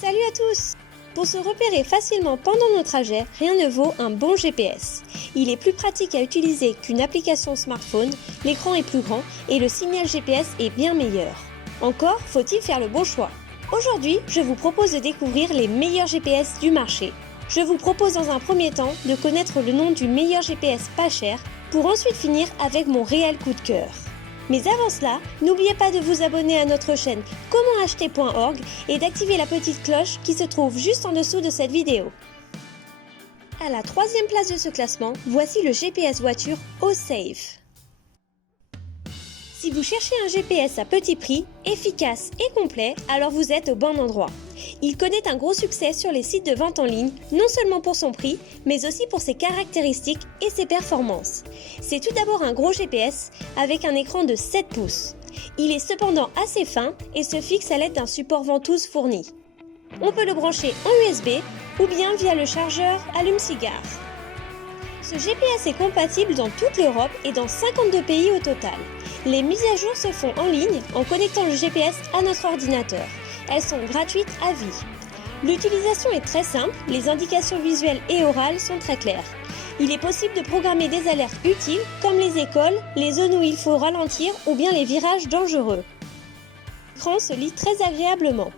Salut à tous! Pour se repérer facilement pendant nos trajets, rien ne vaut un bon GPS. Il est plus pratique à utiliser qu'une application smartphone, l'écran est plus grand et le signal GPS est bien meilleur. Encore faut-il faire le bon choix. Aujourd'hui, je vous propose de découvrir les meilleurs GPS du marché. Je vous propose dans un premier temps de connaître le nom du meilleur GPS pas cher pour ensuite finir avec mon réel coup de cœur. Mais avant cela, n'oubliez pas de vous abonner à notre chaîne commentacheter.org et d'activer la petite cloche qui se trouve juste en dessous de cette vidéo. À la troisième place de ce classement, voici le GPS voiture OSafe. Si vous cherchez un GPS à petit prix, efficace et complet, alors vous êtes au bon endroit. Il connaît un gros succès sur les sites de vente en ligne, non seulement pour son prix, mais aussi pour ses caractéristiques et ses performances. C'est tout d'abord un gros GPS avec un écran de 7 pouces. Il est cependant assez fin et se fixe à l'aide d'un support ventouse fourni. On peut le brancher en USB ou bien via le chargeur allume-cigare. Ce GPS est compatible dans toute l'Europe et dans 52 pays au total. Les mises à jour se font en ligne en connectant le GPS à notre ordinateur. Elles sont gratuites à vie. L'utilisation est très simple, les indications visuelles et orales sont très claires. Il est possible de programmer des alertes utiles comme les écoles, les zones où il faut ralentir ou bien les virages dangereux. L'écran se lit très agréablement.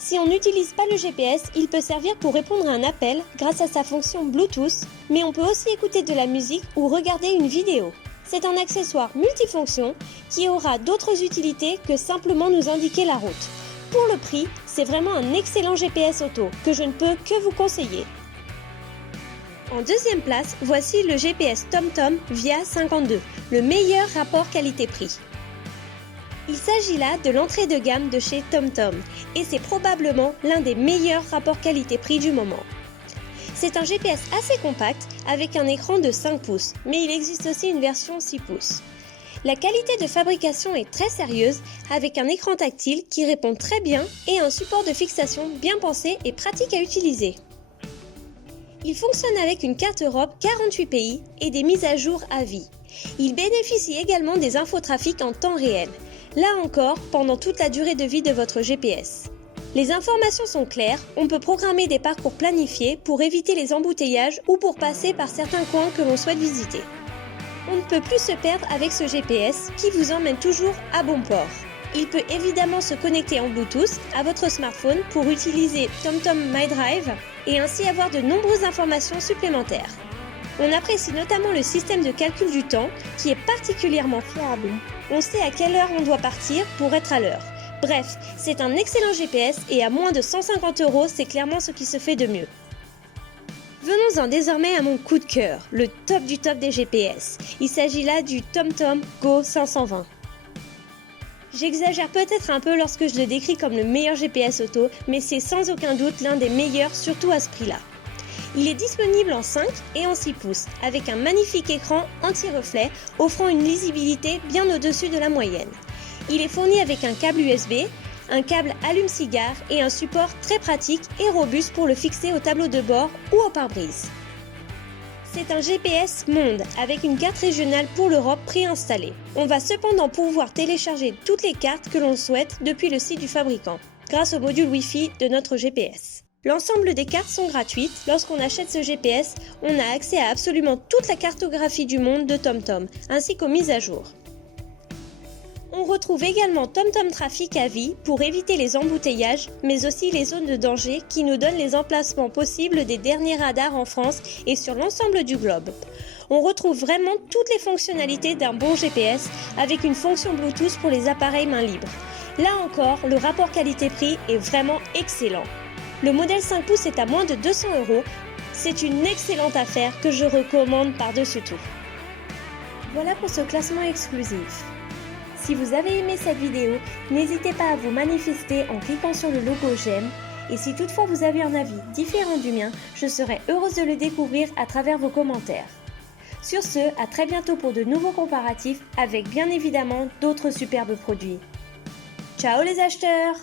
Si on n'utilise pas le GPS, il peut servir pour répondre à un appel grâce à sa fonction Bluetooth, mais on peut aussi écouter de la musique ou regarder une vidéo. C'est un accessoire multifonction qui aura d'autres utilités que simplement nous indiquer la route. Pour le prix, c'est vraiment un excellent GPS auto que je ne peux que vous conseiller. En deuxième place, voici le GPS TomTom Via 52, le meilleur rapport qualité-prix. Il s'agit là de l'entrée de gamme de chez TomTom et c'est probablement l'un des meilleurs rapports qualité-prix du moment. C'est un GPS assez compact avec un écran de 5 pouces, mais il existe aussi une version 6 pouces. La qualité de fabrication est très sérieuse avec un écran tactile qui répond très bien et un support de fixation bien pensé et pratique à utiliser. Il fonctionne avec une carte Europe 48 pays et des mises à jour à vie. Il bénéficie également des infotrafics en temps réel, là encore pendant toute la durée de vie de votre GPS. Les informations sont claires, on peut programmer des parcours planifiés pour éviter les embouteillages ou pour passer par certains coins que l'on souhaite visiter. On ne peut plus se perdre avec ce GPS qui vous emmène toujours à bon port. Il peut évidemment se connecter en Bluetooth à votre smartphone pour utiliser TomTom MyDrive et ainsi avoir de nombreuses informations supplémentaires. On apprécie notamment le système de calcul du temps qui est particulièrement fiable. On sait à quelle heure on doit partir pour être à l'heure. Bref, c'est un excellent GPS et à moins de 150 €, c'est clairement ce qui se fait de mieux. Venons-en désormais à mon coup de cœur, le top du top des GPS. Il s'agit là du TomTom Go 520. J'exagère peut-être un peu lorsque je le décris comme le meilleur GPS auto, mais c'est sans aucun doute l'un des meilleurs, surtout à ce prix-là. Il est disponible en 5 et en 6 pouces, avec un magnifique écran anti-reflet, offrant une lisibilité bien au-dessus de la moyenne. Il est fourni avec un câble USB, un câble allume-cigare et un support très pratique et robuste pour le fixer au tableau de bord ou au pare-brise. C'est un GPS monde avec une carte régionale pour l'Europe préinstallée. On va cependant pouvoir télécharger toutes les cartes que l'on souhaite depuis le site du fabricant, grâce au module Wi-Fi de notre GPS. L'ensemble des cartes sont gratuites. Lorsqu'on achète ce GPS, on a accès à absolument toute la cartographie du monde de TomTom, ainsi qu'aux mises à jour. On retrouve également TomTom Trafic à vie pour éviter les embouteillages, mais aussi les zones de danger qui nous donnent les emplacements possibles des derniers radars en France et sur l'ensemble du globe. On retrouve vraiment toutes les fonctionnalités d'un bon GPS avec une fonction Bluetooth pour les appareils main libre. Là encore, le rapport qualité-prix est vraiment excellent. Le modèle 5 pouces est à moins de 200 €. C'est une excellente affaire que je recommande par-dessus tout. Voilà pour ce classement exclusif. Si vous avez aimé cette vidéo, n'hésitez pas à vous manifester en cliquant sur le logo j'aime. Et si toutefois vous avez un avis différent du mien, je serai heureuse de le découvrir à travers vos commentaires. Sur ce, à très bientôt pour de nouveaux comparatifs avec bien évidemment d'autres superbes produits. Ciao les acheteurs!